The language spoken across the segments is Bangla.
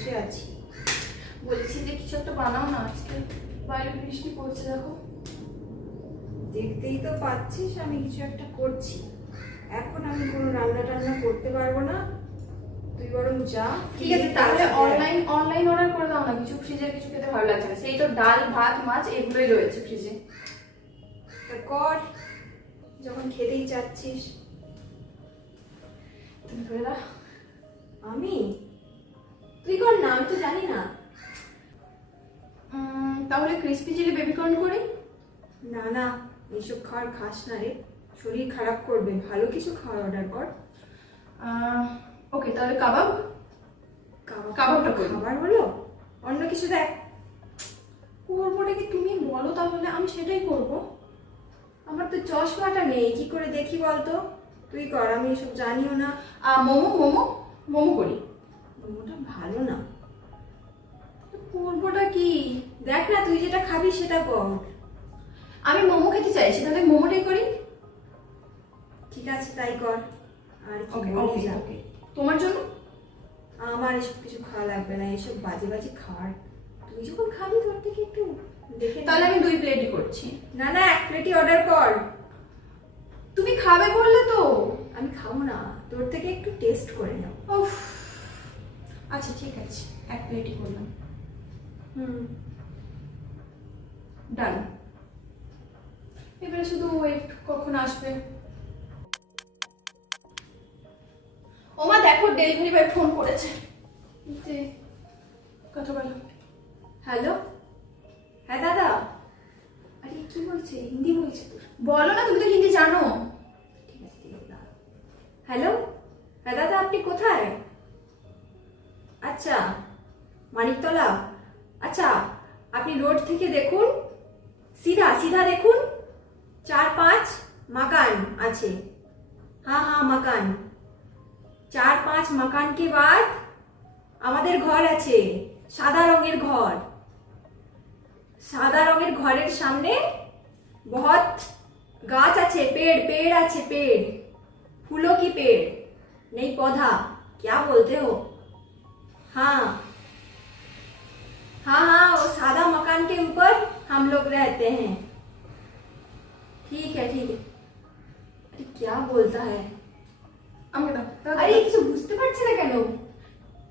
বসে আছি। বলছি যে কিছু একটা বানাও না, আজকে বাইরে বৃষ্টি পড়ছে দেখো। দেখতেই তো পাচ্ছিস আমি কিছু একটা করছি। এখন আমি কোনো রান্না টান্না করতে পারবো না, তুই বরং যা। ঠিক আছে, তাহলে অনলাইন অর্ডার করে দাও না, কিছু ফ্রিজের কিছু খেতে ভালো লাগছে না, সেই তো ডাল ভাত মাছ এগুলোই রয়েছে ফ্রিজে। তা কর, যখন খেতেই চাচ্ছিস। তুমি করে দাও। আমি? তুই কর না, আমি তো জানি না। তাহলে ক্রিসপি চিলি বেবিকর্ন করি। না না, এইসব খাবার খাস না রে, শরীর খারাপ করবে। ভালো কিছু খাবার অর্ডার কর। ওকে, তাহলে কাবাব। কাবাবটা খাবার হলো, অন্য কিছু দেখ। করবো নাকি তুমি বলো, তাহলে আমি সেটাই করব। আমার তো চশমাটা নেই, কি করে দেখি বলতো? তুই কর, আমি এসব জানিও না। মোমো করি। মোমোটা ভালো না। করবোটা কি? দেখ না, তুই যেটা খাবি সেটা কর। আমি মোমো খেতে চাইছি, তাহলে মোমোটাই করি। ঠিক আছে, তাই কর। আর কি ওকে বলি যা। ওকে, তোমার জন্য? আমার এসব কিছু খাওয়া লাগবে না, এসব বাজে বাজে খাবার। তুই যখন খাবি তোর থেকে একটু দেখে। তাহলে আমি 2 প্লেটই করছি। না না, 1 প্লেটই অর্ডার কর। তুমি খাবে বললে তো। আমি খাবো না, তোর থেকে একটু টেস্ট করে নাও। উফ, আচ্ছা ঠিক আছে, 1 প্লেটই করলাম। ডান। এবারে শুধু ওয়েট, কখন আসবে। ওমা দেখো, ডেলিভারি বয় ফোন করেছে। কথা বলো। হ্যালো, হ্যাঁ দাদা। আরে কি বলছে? হিন্দি বলছে তো। বলো না, তুমি তো হিন্দি জানো। ঠিক আছে ঠিক আছে। হ্যালো, হ্যাঁ দাদা, আপনি কোথায়? আচ্ছা, মানিকতলা। আচ্ছা, আপনি রোড থেকে দেখুন, सीधा सीधा দেখুন, 4-5 मकान আছে। हाँ हाँ मकान, 4-5 मकान के बाद আমাদের ঘর আছে, সাদা রঙের ঘর। সাদা রঙের ঘরের সামনে बहुत गाछ আছে, पेड़ আছে, पेड़, फूलों की पेड़, नहीं पौधा, क्या बोलते हो? हाँ हाँ हाँ, वो सादा मकान के ऊपर हम लोग रहते हैं। ठीक है ठीक है। अरे क्या बोलता है? আমাকে দাও। আরে কিছু বুঝতে পারছি না কেন?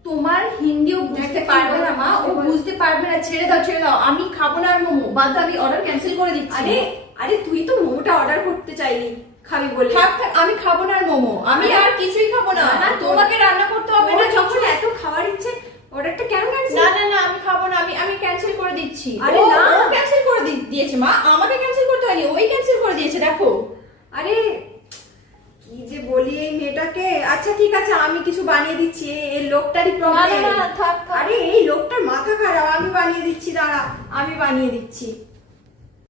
তোমার হিন্দি ও বুঝতে পারবে না মা, ও বুঝতে পারবে না। ছেড়ে দাও, আমি খাবো না আর মোমো, বাদ দাও, আমি অর্ডার ক্যান্সেল করে দিচ্ছি। আরে আরে, তুই তো মোমোটা অর্ডার করতে চাইলি, খাবি বলে। থাক, আমি খাবো না আর মোমো, আমি আর কিছুই খাবো না। না, তোমাকে রান্না করতে হবে না। যখন এত খাওয়ার ইচ্ছে, অর্ডারটা কেন ক্যান্সেল? না আমি খাবো না, আমি ক্যান্সেল করে দিচ্ছি। আরে না, ক্যান্সেল করে দিয়েছে মা, আমাকে ক্যান্সেল করতে হয়নি, ওই ক্যান্সেল করে দিয়েছে দেখো। আরে কি যে বলি এই মেয়েটাকে। আচ্ছা ঠিক আছে, আমি কিছু বানিয়ে দিচ্ছি, এই লোকটারই প্রবলেম। না থাক। আরে এই লোকটার মাথা খারাপ, আমি বানিয়ে দিচ্ছি, দাঁড়া, আমি বানিয়ে দিচ্ছি।